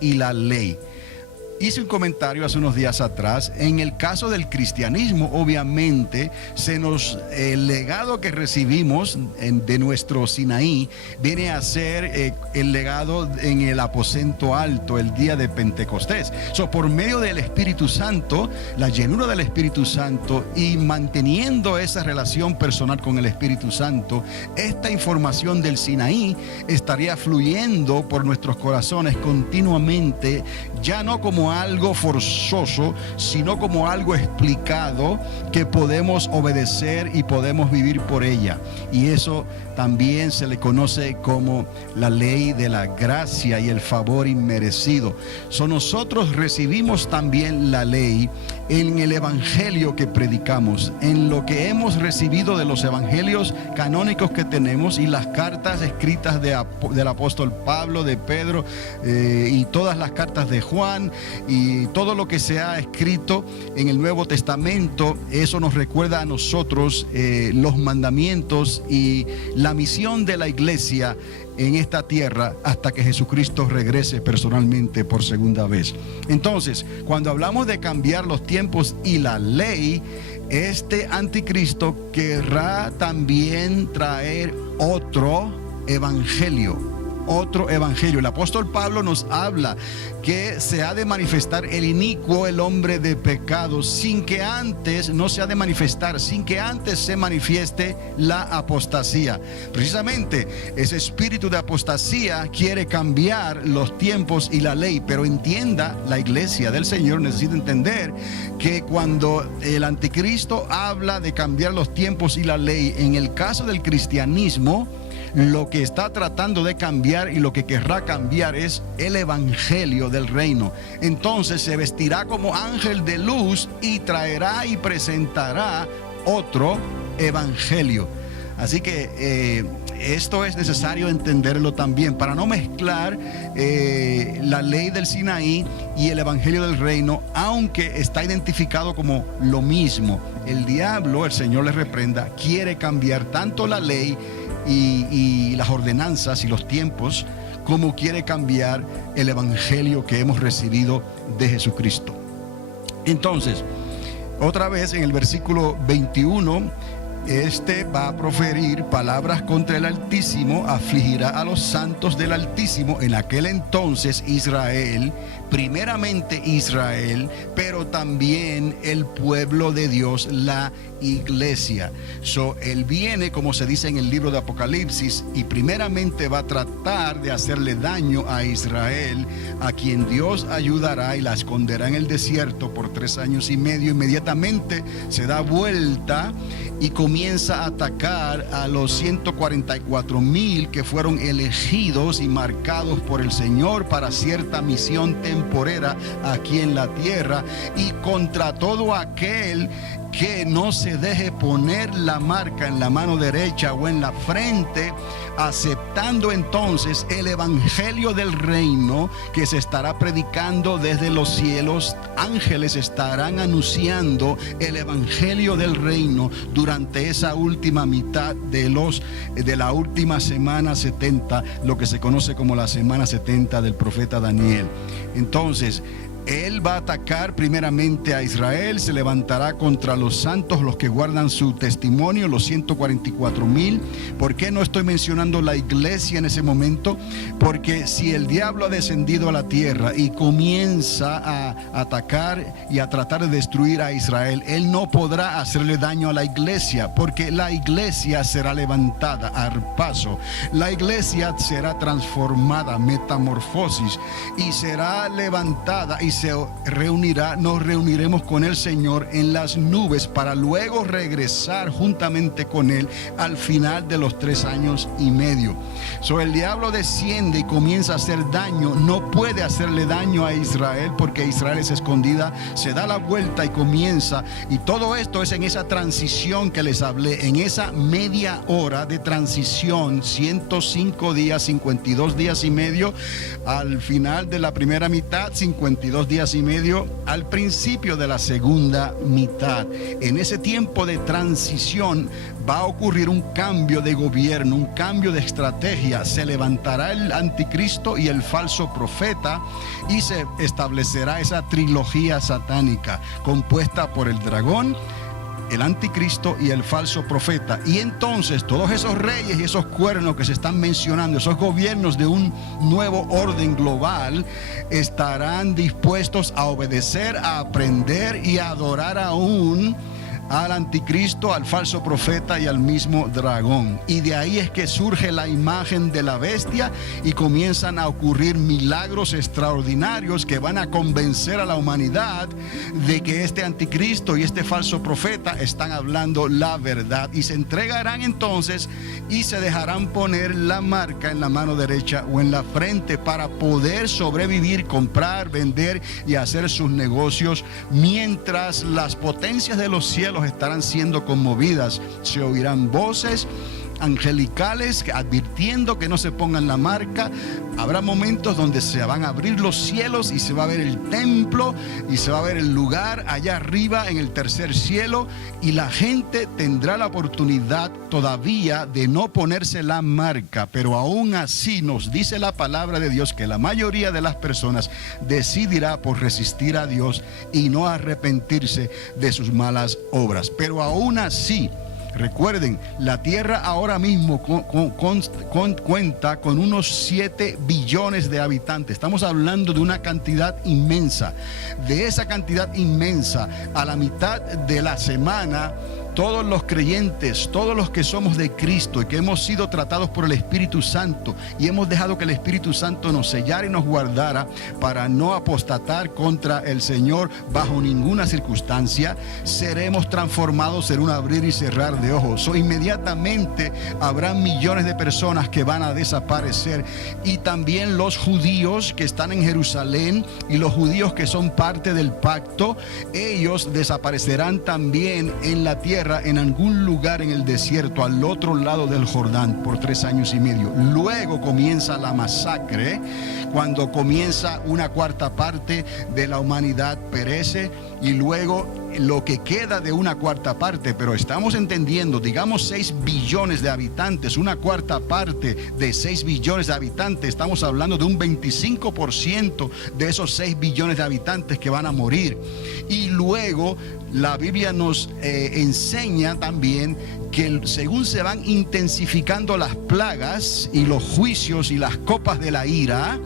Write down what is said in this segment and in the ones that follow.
y la ley. Hice un comentario hace unos días atrás. En el caso del cristianismo, obviamente, el legado que recibimos de nuestro Sinaí viene a ser el legado en el aposento alto, el día de Pentecostés. Por medio del Espíritu Santo, la llenura del Espíritu Santo y manteniendo esa relación personal con el Espíritu Santo, esta información del Sinaí estaría fluyendo por nuestros corazones continuamente, ya no como algo forzoso, sino como algo explicado que podemos obedecer y podemos vivir por ella. Y eso también se le conoce como la ley de la gracia y el favor inmerecido. Nosotros recibimos también la ley en el evangelio que predicamos, en lo que hemos recibido de los evangelios canónicos que tenemos y las cartas escritas del apóstol Pablo, de Pedro, y todas las cartas de Juan y todo lo que se ha escrito en el Nuevo Testamento. Eso nos recuerda a nosotros los mandamientos y la misión de la iglesia en esta tierra hasta que Jesucristo regrese personalmente por segunda vez. Entonces, cuando hablamos de cambiar los tiempos y la ley, este anticristo querrá también traer otro evangelio. El apóstol Pablo nos habla que se ha de manifestar el inicuo, el hombre de pecado, sin que antes se manifieste la apostasía. Precisamente ese espíritu de apostasía quiere cambiar los tiempos y la ley, pero entienda, la iglesia del Señor necesita entender que cuando el anticristo habla de cambiar los tiempos y la ley, en el caso del cristianismo, lo que está tratando de cambiar y lo que querrá cambiar es el evangelio del reino. Entonces se vestirá como ángel de luz y traerá y presentará otro evangelio. Así que esto es necesario entenderlo también para no mezclar la ley del Sinaí y el evangelio del reino, aunque está identificado como lo mismo. El diablo, el Señor le reprenda, quiere cambiar tanto la ley y las ordenanzas y los tiempos, como quiere cambiar el evangelio que hemos recibido de Jesucristo. Entonces, otra vez en el versículo 21, va a proferir palabras contra el Altísimo, afligirá a los santos del Altísimo. En aquel entonces Israel, primeramente Israel, pero también el pueblo de Dios, la iglesia. Él viene, como se dice en el libro de Apocalipsis, y primeramente va a tratar de hacerle daño a Israel, a quien Dios ayudará y la esconderá en el desierto por 3 años y medio. Inmediatamente se da vuelta y comienza a atacar a los 144,000 que fueron elegidos y marcados por el Señor para cierta misión temporera aquí en la tierra, y contra todo aquel que no se deje poner la marca en la mano derecha o en la frente, aceptando entonces el evangelio del reino que se estará predicando desde los cielos. Ángeles estarán anunciando el evangelio del reino durante esa última mitad de la última semana 70, lo que se conoce como la semana 70 del profeta Daniel. Entonces, él va a atacar primeramente a Israel, se levantará contra los santos, los que guardan su testimonio, los 144,000. ¿Por qué no estoy mencionando la iglesia en ese momento? Porque si el diablo ha descendido a la tierra y comienza a atacar y a tratar de destruir a Israel, él no podrá hacerle daño a la iglesia, porque la iglesia será levantada, arpazo. La iglesia será transformada, metamorfosis, y será levantada y nos reuniremos con el Señor en las nubes para luego regresar juntamente con Él al final de los 3 años y medio. El diablo desciende y comienza a hacer daño. No puede hacerle daño a Israel porque Israel es escondida. Se da la vuelta y comienza. Y todo esto es en esa transición que les hablé, en esa media hora de transición, 105 días, 52 días y medio. Al final de la primera mitad, 52 2 días y medio al principio de la segunda mitad. En ese tiempo de transición va a ocurrir un cambio de gobierno, un cambio de estrategia. Se levantará el anticristo y el falso profeta y se establecerá esa trilogía satánica compuesta por el dragón, el anticristo y el falso profeta. Y entonces todos esos reyes y esos cuernos que se están mencionando, esos gobiernos de un nuevo orden global, estarán dispuestos a obedecer, a aprender y a adorar aún al anticristo, al falso profeta y al mismo dragón. Y de ahí es que surge la imagen de la bestia y comienzan a ocurrir milagros extraordinarios que van a convencer a la humanidad de que este anticristo y este falso profeta están hablando la verdad, y se entregarán entonces y se dejarán poner la marca en la mano derecha o en la frente para poder sobrevivir, comprar, vender y hacer sus negocios, mientras las potencias de los cielos estarán siendo conmovidas. Se oirán voces angelicales advirtiendo que no se pongan la marca. Habrá momentos donde se van a abrir los cielos y se va a ver el templo y se va a ver el lugar allá arriba en el tercer cielo, y la gente tendrá la oportunidad todavía de no ponerse la marca, pero aún así nos dice la palabra de Dios que la mayoría de las personas decidirá por resistir a Dios y no arrepentirse de sus malas obras. Pero aún así, recuerden, la tierra ahora mismo cuenta con unos 7 billones de habitantes. Estamos hablando de una cantidad inmensa. De esa cantidad inmensa, a la mitad de la semana, todos los creyentes, todos los que somos de Cristo y que hemos sido tratados por el Espíritu Santo y hemos dejado que el Espíritu Santo nos sellara y nos guardara para no apostatar contra el Señor bajo ninguna circunstancia, seremos transformados en un abrir y cerrar de ojos. Inmediatamente habrá millones de personas que van a desaparecer, y también los judíos que están en Jerusalén y los judíos que son parte del pacto, ellos desaparecerán también en la tierra, en algún lugar en el desierto al otro lado del Jordán por 3 años y medio. Luego comienza la masacre, cuando comienza una cuarta parte de la humanidad perece, y luego lo que queda de una cuarta parte, pero estamos entendiendo, digamos 6 billones de habitantes, una cuarta parte de 6 billones de habitantes, estamos hablando de un 25% de esos 6 billones de habitantes que van a morir. Y luego la Biblia nos enseña también que según se van intensificando las plagas y los juicios y las copas de la ira,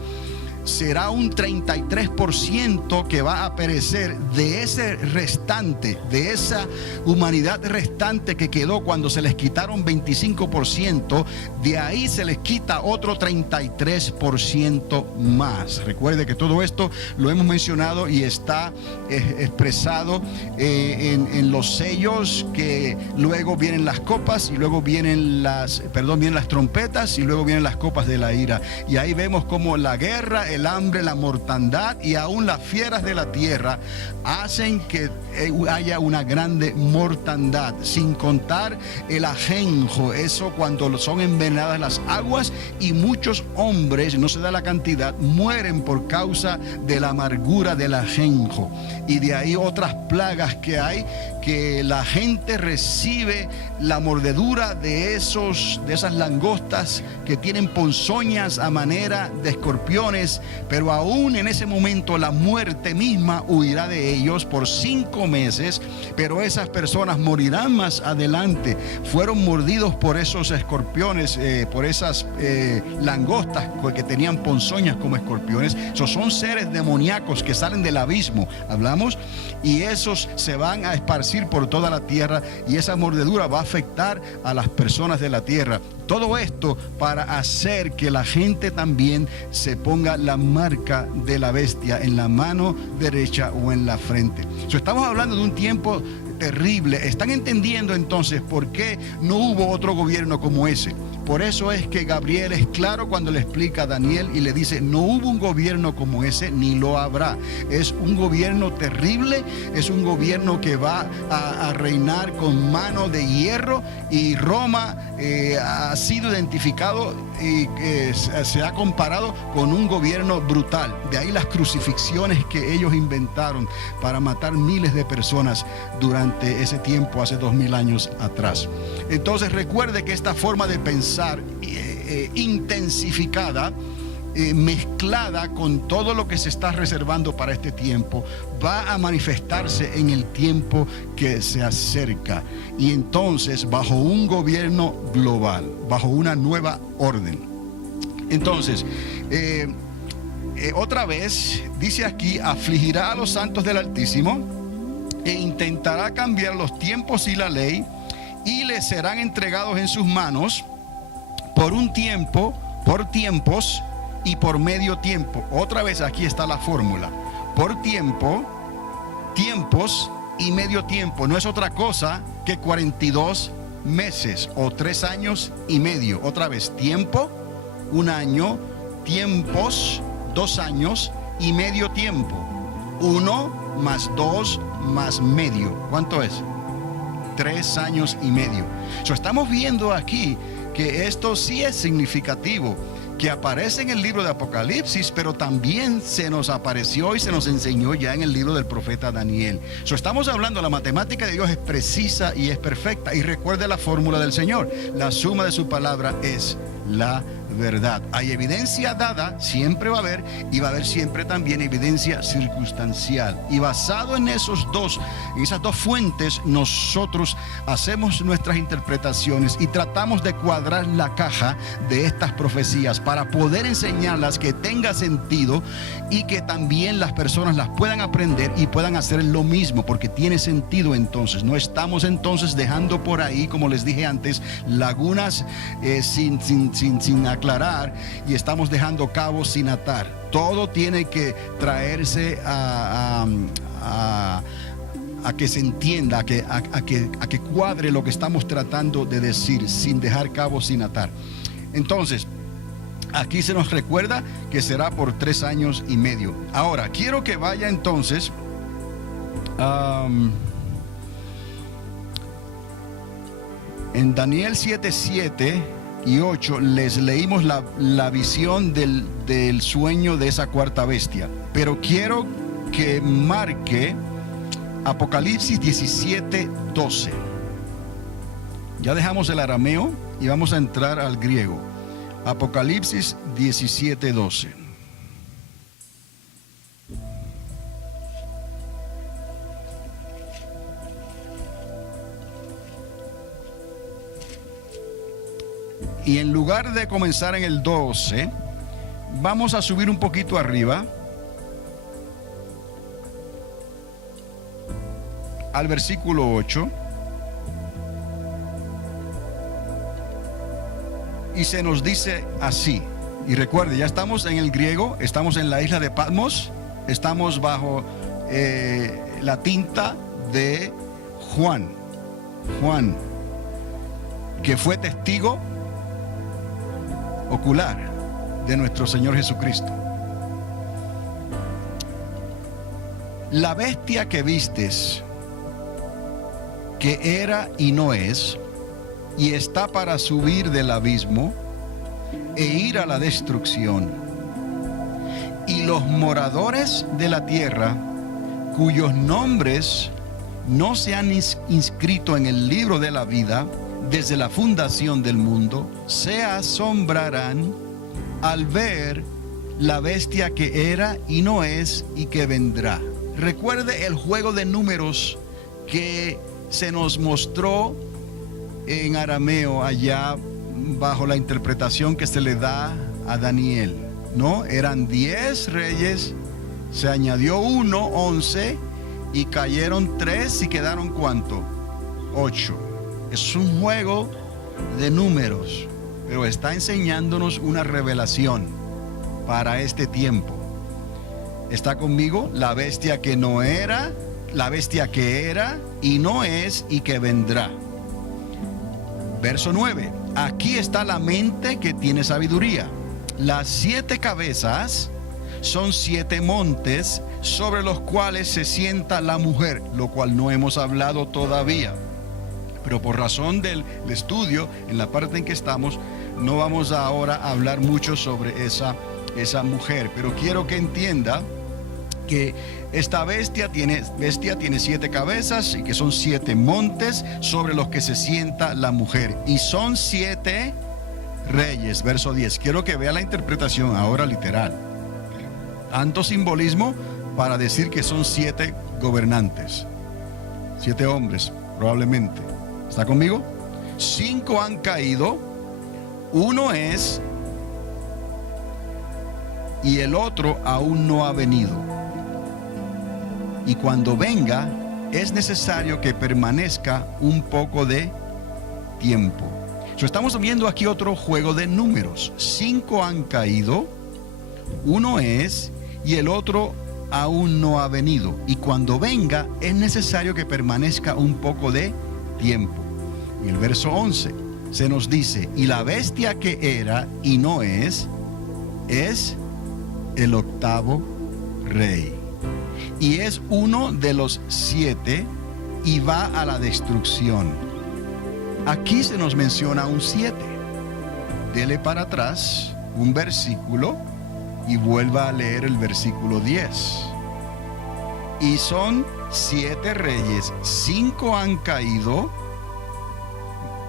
será un 33% que va a perecer de ese restante, de esa humanidad restante que quedó cuando se les quitaron 25%, de ahí se les quita otro 33% más. Recuerde que todo esto lo hemos mencionado y está expresado en los sellos, que luego vienen las copas y luego vienen las trompetas y luego vienen las copas de la ira. Y ahí vemos como la guerra, el hambre, la mortandad y aún las fieras de la tierra hacen que haya una grande mortandad, sin contar el ajenjo, eso cuando son envenenadas las aguas, y muchos hombres, no se da la cantidad, mueren por causa de la amargura del ajenjo. Y de ahí otras plagas que hay, que la gente recibe la mordedura de esas langostas que tienen ponzoñas a manera de escorpiones, pero aún en ese momento la muerte misma huirá de ellos por 5 meses, pero esas personas morirán más adelante. Fueron mordidos por esos escorpiones, por esas langostas que tenían ponzoñas como escorpiones. Esos son seres demoníacos que salen del abismo, hablamos, y esos se van a esparcir por toda la tierra, y esa mordedura va a afectar a las personas de la tierra. Todo esto para hacer que la gente también se ponga la marca de la bestia en la mano derecha o en la frente. Estamos hablando de un tiempo terrible. ¿Están entendiendo entonces por qué no hubo otro gobierno como ese? Por eso es que Gabriel es claro cuando le explica a Daniel y le dice, no hubo un gobierno como ese, ni lo habrá. Es un gobierno terrible, es un gobierno que va a reinar con mano de hierro, y Roma ha sido identificado y se ha comparado con un gobierno brutal. De ahí las crucifixiones que ellos inventaron para matar miles de personas durante ese tiempo, hace 2000 años atrás. Entonces recuerde que esta forma de pensar intensificada, mezclada con todo lo que se está reservando para este tiempo, va a manifestarse en el tiempo que se acerca, y entonces bajo un gobierno global, bajo una nueva orden. Entonces otra vez dice aquí, afligirá a los santos del Altísimo e intentará cambiar los tiempos y la ley, y les serán entregados en sus manos por un tiempo, por tiempos y por medio tiempo. Otra vez aquí está la fórmula: por tiempo, tiempos y medio tiempo. No es otra cosa que 42 meses o 3 años y medio. Otra vez, tiempo, 1 año, tiempos, 2 años, y medio tiempo, 1 más 2 más medio. ¿Cuánto es? 3 años y medio. Estamos viendo aquí que esto sí es significativo, que aparece en el libro de Apocalipsis, pero también se nos apareció y se nos enseñó ya en el libro del profeta Daniel. Estamos hablando, la matemática de Dios es precisa y es perfecta. Y recuerde la fórmula del Señor: la suma de su palabra es la verdad. Hay evidencia dada, siempre va a haber, y va a haber siempre también evidencia circunstancial. Y basado en esas dos fuentes, nosotros hacemos nuestras interpretaciones y tratamos de cuadrar la caja de estas profecías para poder enseñarlas, que tenga sentido y que también las personas las puedan aprender y puedan hacer lo mismo, porque tiene sentido. Entonces no estamos entonces dejando por ahí, como les dije antes, lagunas sin aclarar, y estamos dejando cabos sin atar. Todo tiene que traerse a que se entienda, a que cuadre lo que estamos tratando de decir, sin dejar cabos sin atar. Entonces aquí se nos recuerda que será por 3 años y medio. Ahora quiero que vaya entonces en Daniel 7:7 y 8 les leímos la visión del sueño de esa cuarta bestia, pero quiero que marque Apocalipsis 17:12. Ya dejamos el arameo y vamos a entrar al griego. Apocalipsis 17:12. Y en lugar de comenzar en el 12, vamos a subir un poquito arriba al versículo 8. Y se nos dice así. Y recuerde, ya estamos en el griego, estamos en la isla de Patmos, estamos bajo la tinta de Juan, que fue testigo ocular de nuestro Señor Jesucristo. La bestia que vistes, que era y no es, y está para subir del abismo e ir a la destrucción, y los moradores de la tierra, cuyos nombres no se han inscrito en el libro de la vida desde la fundación del mundo, se asombrarán al ver la bestia que era y no es y que vendrá. Recuerde el juego de números que se nos mostró en arameo allá bajo la interpretación que se le da a Daniel, ¿no? Eran 10 reyes, se añadió 1, 11, y cayeron 3 y quedaron ¿cuánto? 8. Es un juego de números, pero está enseñándonos una revelación para este tiempo. ¿Está conmigo? La bestia que no era, la bestia que era y no es y que vendrá. Verso 9. Aquí está la mente que tiene sabiduría. Las 7 cabezas son 7 montes sobre los cuales se sienta la mujer, lo cual no hemos hablado todavía. Pero por razón del estudio, en la parte en que estamos, no vamos ahora a hablar mucho sobre esa mujer. Pero quiero que entienda que esta bestia tiene 7 cabezas y que son 7 montes sobre los que se sienta la mujer. Y son 7 reyes. Verso 10. Quiero que vea la interpretación ahora literal. Tanto simbolismo para decir que son 7 gobernantes. 7 hombres, probablemente. ¿Está conmigo? 5 han caído, 1 es y el otro aún no ha venido. Y cuando venga, es necesario que permanezca un poco de tiempo. Estamos viendo aquí otro juego de números. 5 han caído, 1 es y el otro aún no ha venido. Y cuando venga, es necesario que permanezca un poco de tiempo. En el verso 11 se nos dice: y la bestia que era y no es el 8º rey. Y es uno de los 7 y va a la destrucción. Aquí se nos menciona un 7. Dele para atrás un versículo y vuelva a leer el versículo 10. Y son 7 reyes, 5 han caído,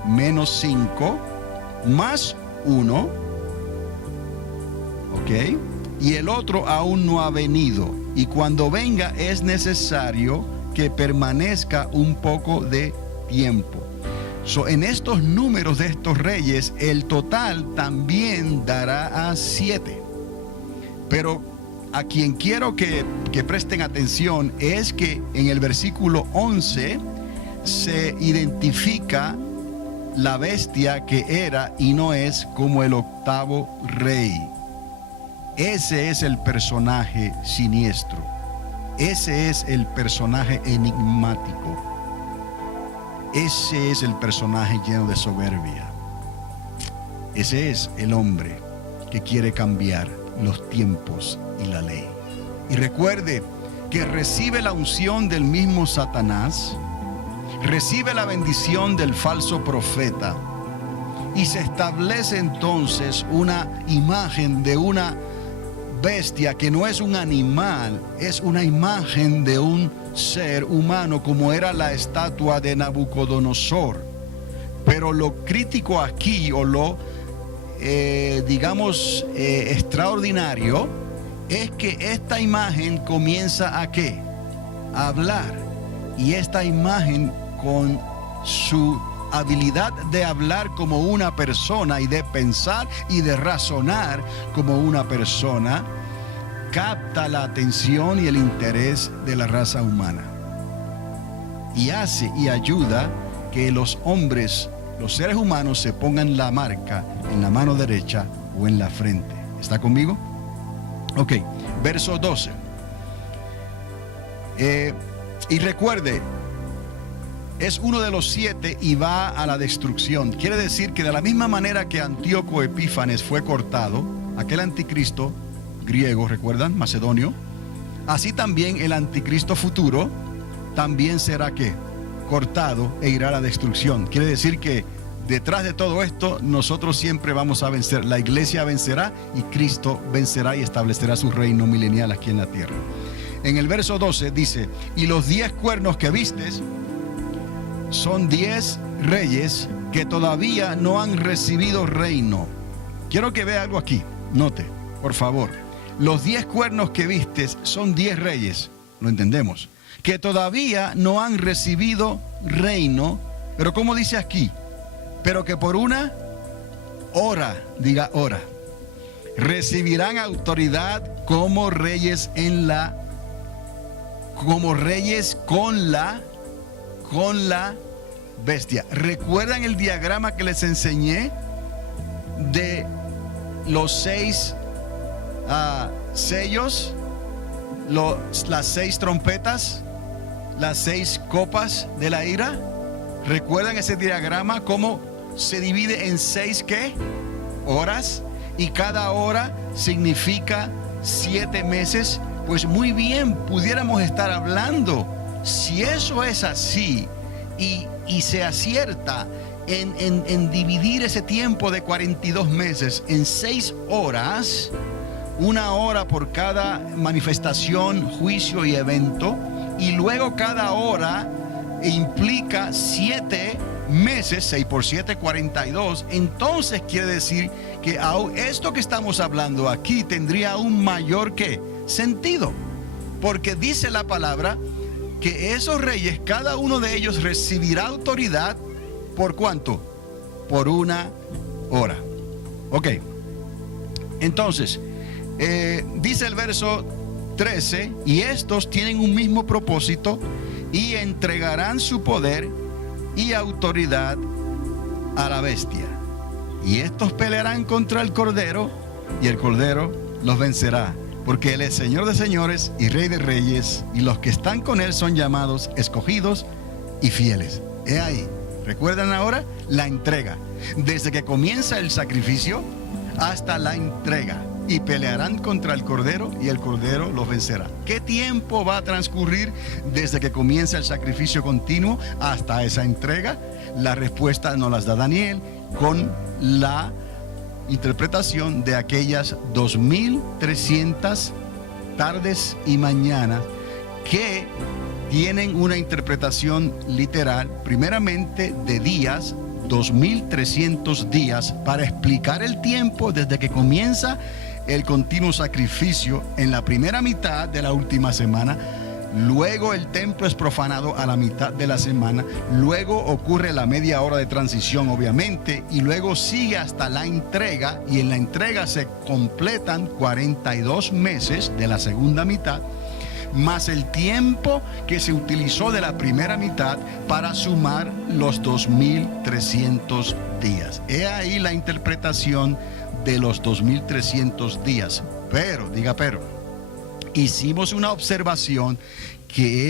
menos 5, más 1, ¿ok? Y el otro aún no ha venido. Y cuando venga es necesario que permanezca un poco de tiempo. En estos números de estos reyes, el total también dará a 7. Pero a quien quiero que presten atención es que en el versículo 11 se identifica la bestia que era y no es como el 8º rey. Ese es el personaje siniestro. Ese es el personaje enigmático. Ese es el personaje lleno de soberbia. Ese es el hombre que quiere cambiar los tiempos y la ley. Y recuerde que recibe la unción del mismo Satanás, recibe la bendición del falso profeta y se establece entonces una imagen de una bestia que no es un animal, es una imagen de un ser humano, como era la estatua de Nabucodonosor. Pero lo crítico aquí, o lo extraordinario, es que esta imagen comienza ¿a qué? A hablar. Y esta imagen, con su habilidad de hablar como una persona y de pensar y de razonar como una persona, capta la atención y el interés de la raza humana y hace y ayuda que los hombres, los seres humanos, se pongan la marca en la mano derecha o en la frente. ¿Está conmigo? Ok, verso 12. Y recuerde, es uno de los 7 y va a la destrucción. Quiere decir que de la misma manera que Antíoco Epífanes fue cortado, aquel anticristo griego, ¿recuerdan? Macedonio. Así también el anticristo futuro también será ¿qué? Cortado e irá a la destrucción. Quiere decir que detrás de todo esto nosotros siempre vamos a vencer. La iglesia vencerá y Cristo vencerá y establecerá su reino milenial aquí en la tierra. En el verso 12 dice: y los 10 cuernos que vistes son 10 reyes que todavía no han recibido reino. Quiero que vea algo aquí. Note, por favor. Los 10 cuernos que vistes son 10 reyes, lo entendemos, que todavía no han recibido reino. Pero ¿cómo dice aquí? Pero que por una hora, diga hora, recibirán autoridad como reyes con la bestia. ¿Recuerdan el diagrama que les enseñé de los 6 sellos, las 6 trompetas, las 6 copas de la ira? ¿Recuerdan ese diagrama? ¿Cómo se divide en 6 qué? Horas. Y cada hora significa 7 meses. Pues muy bien, pudiéramos estar hablando, si eso es así y se acierta en dividir ese tiempo de 42 meses en 6 horas, 1 hora por cada manifestación, juicio y evento, y luego cada hora implica 7 meses, 6 por 7, 42. Entonces quiere decir que esto que estamos hablando aquí tendría aún mayor sentido, porque dice la palabra que esos reyes, cada uno de ellos recibirá autoridad. ¿Por cuánto? Por 1 hora. Ok. Entonces, dice el verso 13, y estos tienen un mismo propósito y entregarán su poder y autoridad a la bestia. Y estos pelearán contra el Cordero, y el Cordero los vencerá, porque Él es Señor de señores y Rey de reyes, y los que están con Él son llamados, escogidos y fieles. He ahí, ¿recuerdan ahora? La entrega. Desde que comienza el sacrificio hasta la entrega. Y pelearán contra el Cordero, y el Cordero los vencerá. ¿Qué tiempo va a transcurrir desde que comienza el sacrificio continuo hasta esa entrega? La respuesta nos las da Daniel con la interpretación de aquellas 2300 tardes y mañanas que tienen una interpretación literal, primeramente de días, 2300 días, para explicar el tiempo desde que comienza el continuo sacrificio en la primera mitad de la última semana. Luego el templo es profanado a la mitad de la semana. Luego ocurre la media hora de transición, obviamente, y luego sigue hasta la entrega, y en la entrega se completan 42 meses de la segunda mitad, más el tiempo que se utilizó de la primera mitad para sumar los 2300 días. He ahí la interpretación de los 2300 días. Pero, hicimos una observación que es